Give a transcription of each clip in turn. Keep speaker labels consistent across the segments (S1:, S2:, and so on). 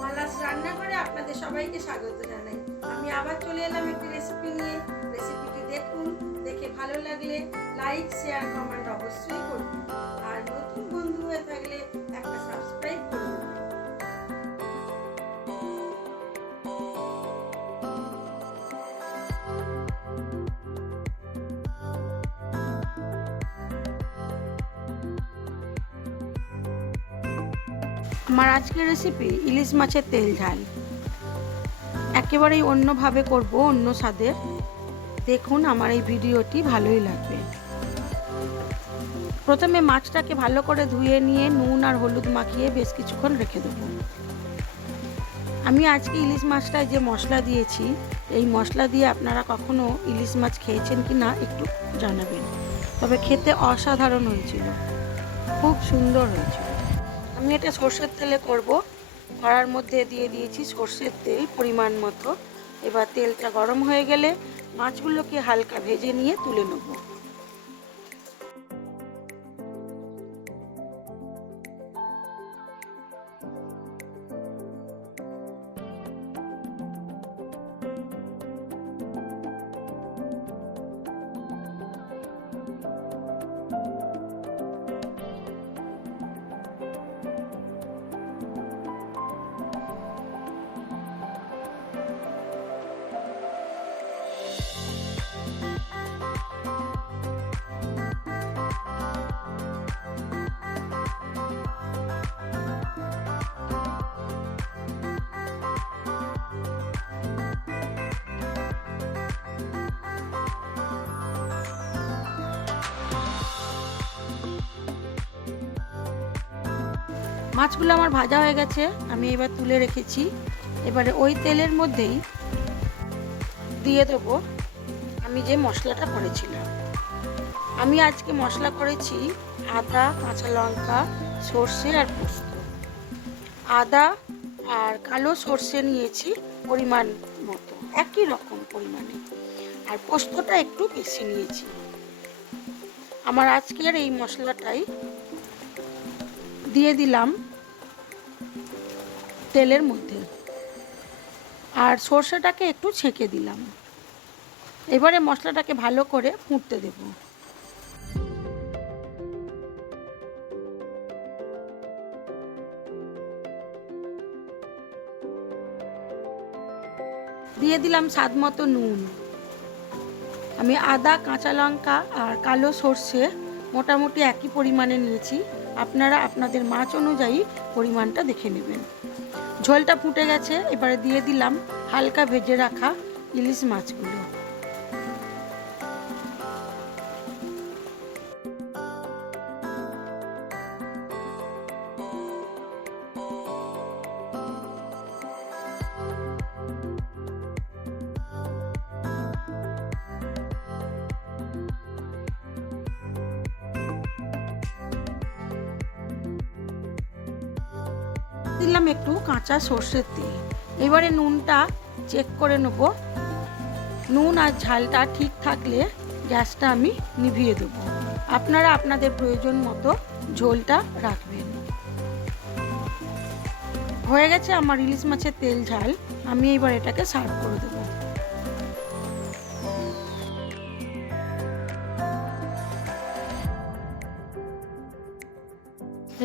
S1: মালাস রান্নাঘরে আপনাদের সবাইকে স্বাগত জানাই। আমি আবার চলে এলাম একটি রেসিপি নিয়ে। রেসিপিটি দেখুন, দেখে ভালো লাগলে লাইক শেয়ার কমেন্ট অবশ্যই আমার আজকের রেসিপি ইলিশ মাছের তেল ঝাল। একেবারেই অন্যভাবে করব, অন্য স্বাদের দেখুন আমার এই ভিডিওটি ভালোই লাগবে। প্রথমে মাছটাকে ভালো করে ধুয়ে নিয়ে নুন আর হলুদ মাখিয়ে বেশ কিছুক্ষণ রেখে দেবো। আমি আজকে ইলিশ মাছটায় যে মশলা দিয়েছি, এই মশলা দিয়ে আপনারা কখনো ইলিশ মাছ খেয়েছেন কি না একটু জানাবেন। তবে খেতে অসাধারণ হয়েছিল। খুব সুন্দর হয়েছিল। আমি এটা সর্ষের তেলে করব। কড়ার মধ্যে দিয়ে দিয়েছি সর্ষের তেল পরিমাণ মতো। এবার তেলটা গরম হয়ে গেলে মাছগুলোকে হালকা ভেজে নিয়ে তুলে নেব। মাছগুলো আমার ভাজা হয়ে গেছে, আমি এবার তুলে রেখেছি। এবারে ওই তেলের মধ্যেই দিয়ে দেবো আমি যে মশলাটা করেছিলাম। আমি আজকে মশলা করেছি আদা, কাঁচা লঙ্কা, সর্ষে আর পোস্ত। আদা আর কালো সর্ষে নিয়েছি পরিমাণ মতো, একই রকম পরিমাণে। আর পোস্তটা একটু বেশি নিয়েছি। আমার আজকের এই মশলাটাই দিয়ে দিলাম। তেলের মধ্যে। আর সর্ষেটাকে একটু ছেঁকে দিলাম। এবারে মশলাটাকে ভালো করে ফুটতে দেব। দিয়ে দিলাম স্বাদ মতো নুন। আমি আদা, কাঁচা লঙ্কা আর কালো সর্ষে মোটামুটি একই পরিমাণে নিয়েছি। আপনারা আপনাদের মাছ অনুযায়ী পরিমাণটা দেখে নেবেন। ঝোলটা ফুটে গেছে, এবারে দিয়ে দিলাম হালকা ভেজে রাখা ইলিশ মাছগুলো। দিলাম একটু কাঁচা সর্ষের তেল। এবারে নুনটা চেক করে নেব। নুন আর ঝালটা ঠিক থাকলে গ্যাসটা আমি নিভিয়ে দেব। আপনারা আপনাদের প্রয়োজন মতো ঝোলটা রাখবেন। হয়ে গেছে আমার ইলিশ মাছের তেল ঝাল। আমি এবার এটাকে সার্ভ করে দেবো।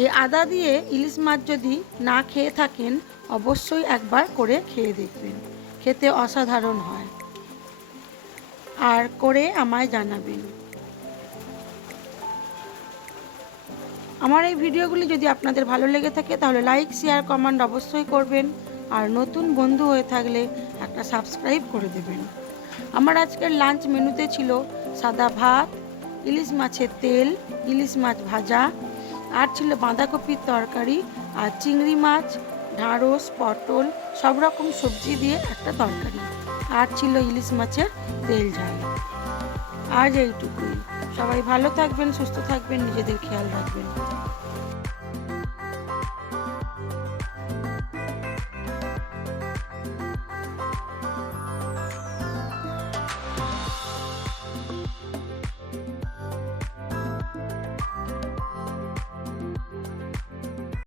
S1: এই আদা দিয়ে ইলিশ মাছ যদি না খেয়ে থাকেন, অবশ্যই একবার করে খেয়ে দেখবেন। খেতে অসাধারণ হয়। আর করে আমায় জানাবেন। আমার এই ভিডিওগুলি যদি আপনাদের ভালো লেগে থাকে, তাহলে লাইক, শেয়ার, কমেন্ট অবশ্যই করবেন। আর নতুন বন্ধু হয়ে থাকলে একটা সাবস্ক্রাইব করে দেবেন। আমার আজকের লাঞ্চ মেনুতে ছিল সাদা ভাত, ইলিশ মাছের তেল, ইলিশ মাছ ভাজা আর ছিল বাঁধাকপির তরকারি আর চিংড়ি মাছ ঢাঁড়স পটল, সব রকম সবজি দিয়ে একটা তরকারি। আর ছিল ইলিশ মাছের তেল ঝাল। আজ এইটুকুই। সবাই ভালো থাকবেন, সুস্থ থাকবেন, নিজেদের খেয়াল রাখবেন।